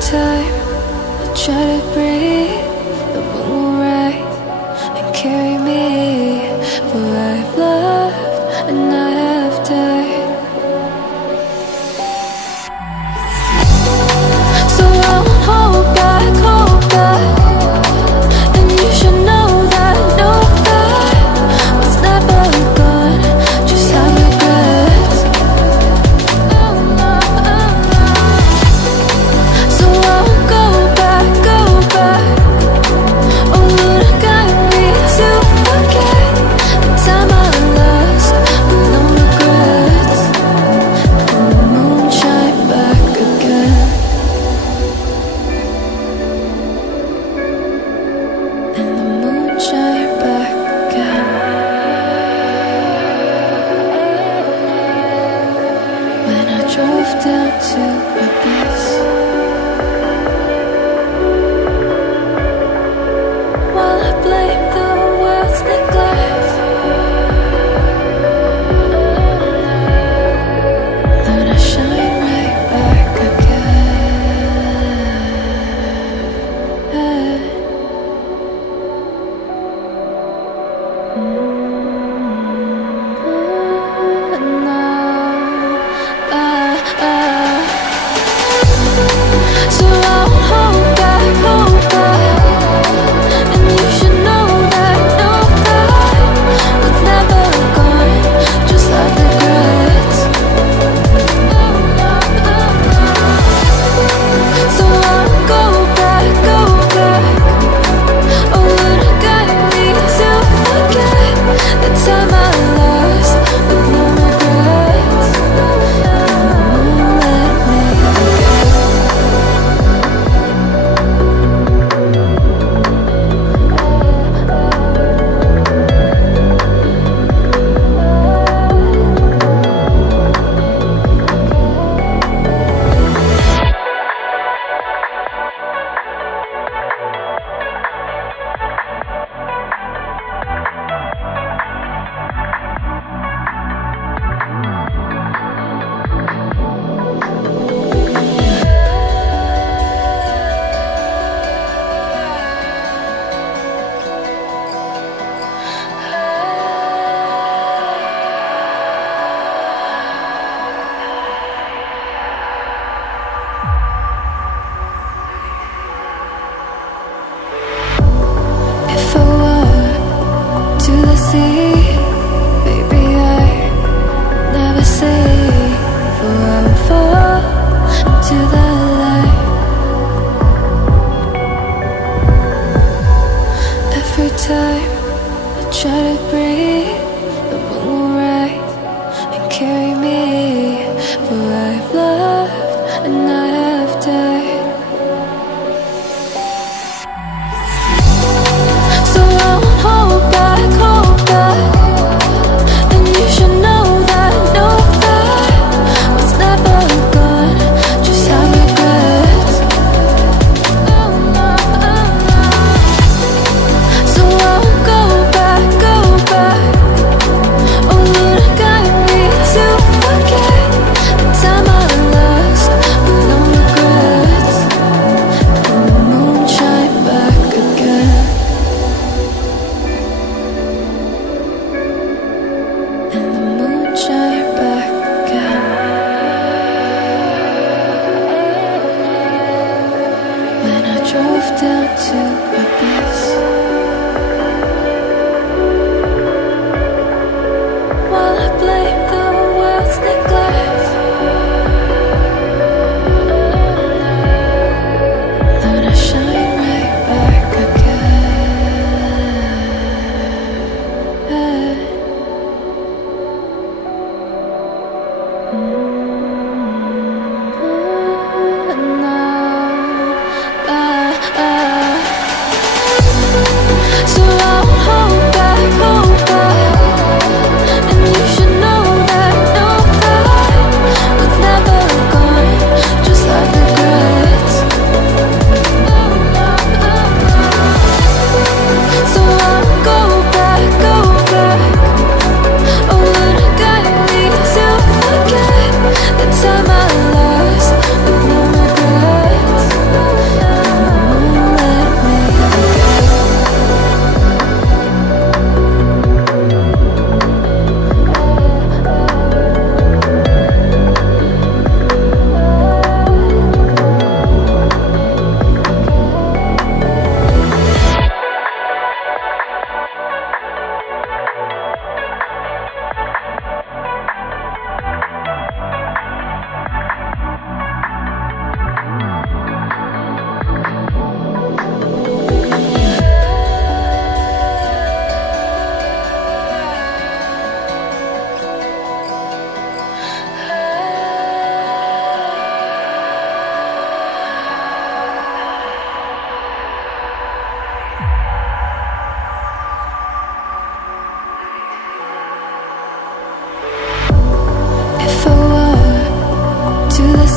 time I try to breathe, the moon will rise and carry me. For I've loved and I have died. So I won't hold back, hold back. And you should know that what's never gone, just have regrets. So I won't go back, go back. Oh Lord, I got me to forget the time I lost with no regrets. And the moon shine back again. And the moon shine back again. When I drove down to my base, while I blame the world's neglect, then I shine right back again. So I won't hold back, hold back. And you should know that what's never gone, just like regrets. So I won't go back, go back. Oh Lord, I got me to forget the time I lost with no regrets. And the moon let me forget. If I walk to the sea, baby, I never say, for I will fall into the light. Every time I try to breathe, the moon will rise and carry me. For I've loved and I have died. So I won't hold back, hold back. And you should know that what's never gone, just have regrets. So I won't go back, go back. Oh Lord, I got me to forget the time I lost with no regrets. And the moon shine back again. And the moon shine back again. When I drove down to my base, while I blame the world's neglect, then I shine right back again.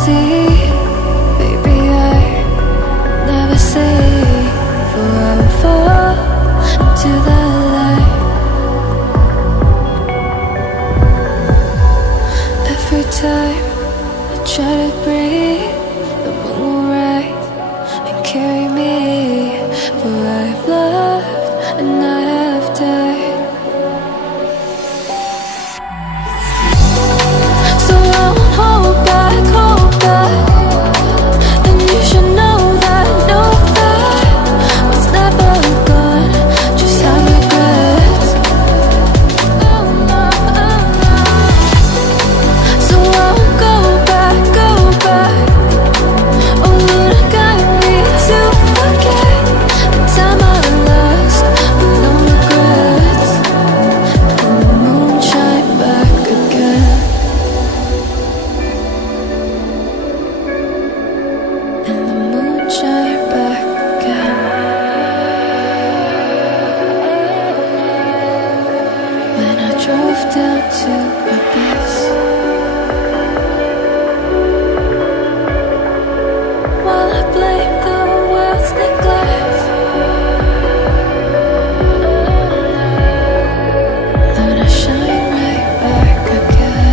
sea, baby, I never say, for I will fall into the light. Every time I try to breathe, the moon will rise and carry me, for I have loved and I have died. So I won't hold back, and you should know that what's never gone just have regrets. So I won't go back, oh Lord, guide me to forget the time I lost with no regrets. And the moon shine back again. And the moon shine back again. When I drove down to my base, while I blame the world's neglect, Lord, I shine right back again.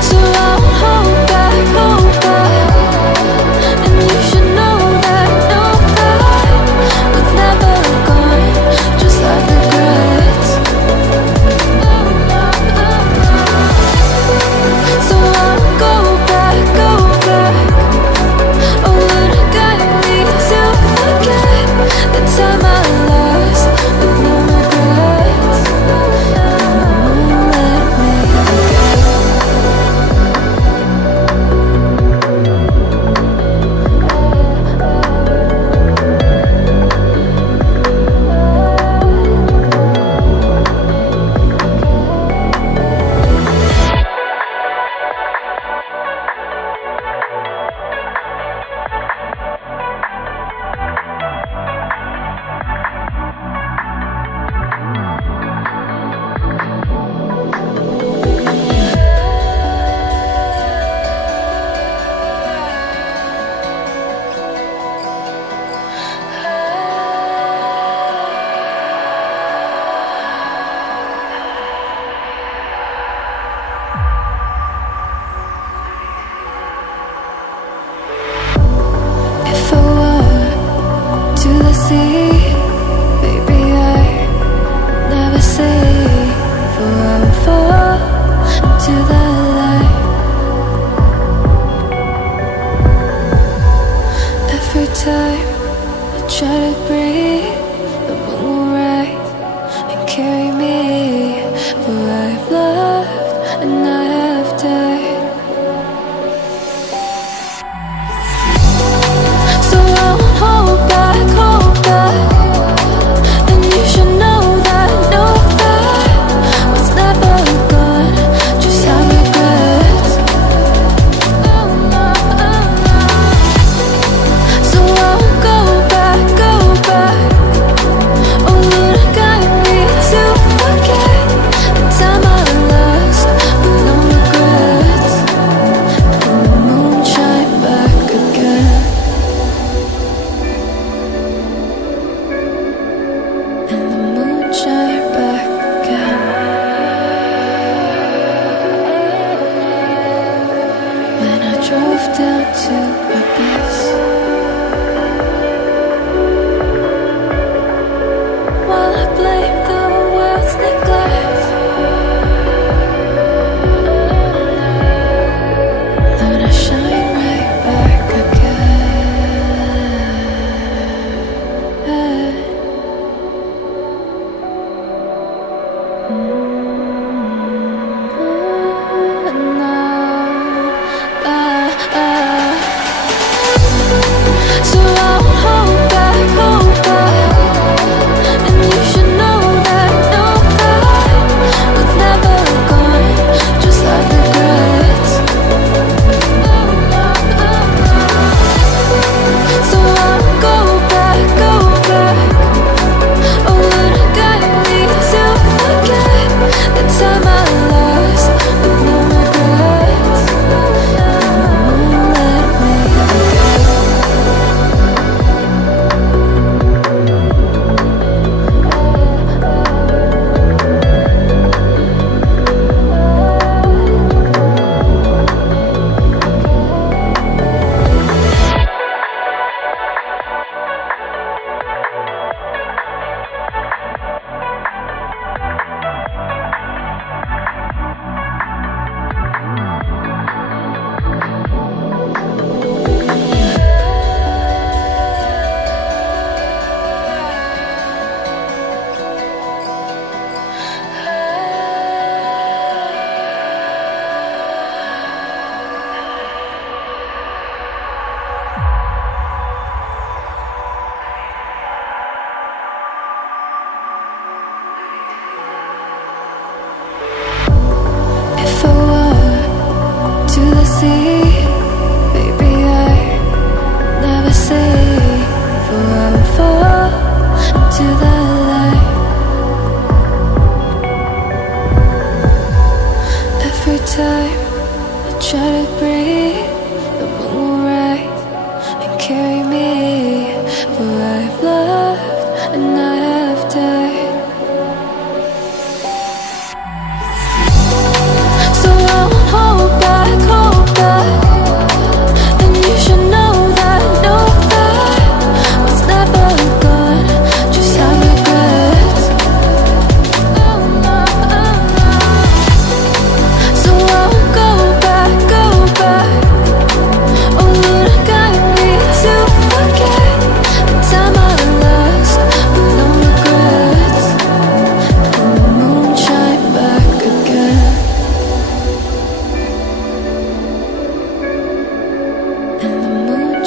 So I won't hold back, and you should know that what's never gone just like regrets. So I won't go back, oh Lord, guide me to forget the time I lost with no regrets. If I walk to the sea, baby, I never say, for I will fall into the light. Every time I try to breathe, the moon will rise and carry me, for I have loved and I have died. So I won't hold back, and you should know that what's never gone just have regrets. So I won't go back, oh Lord, guide me to forget the time I lost with no regrets. And the moon shine back again. And the moon shine back again. When I drove down to my base, while I blame the world's neglect, Lord, I shine right back again.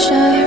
sunshine.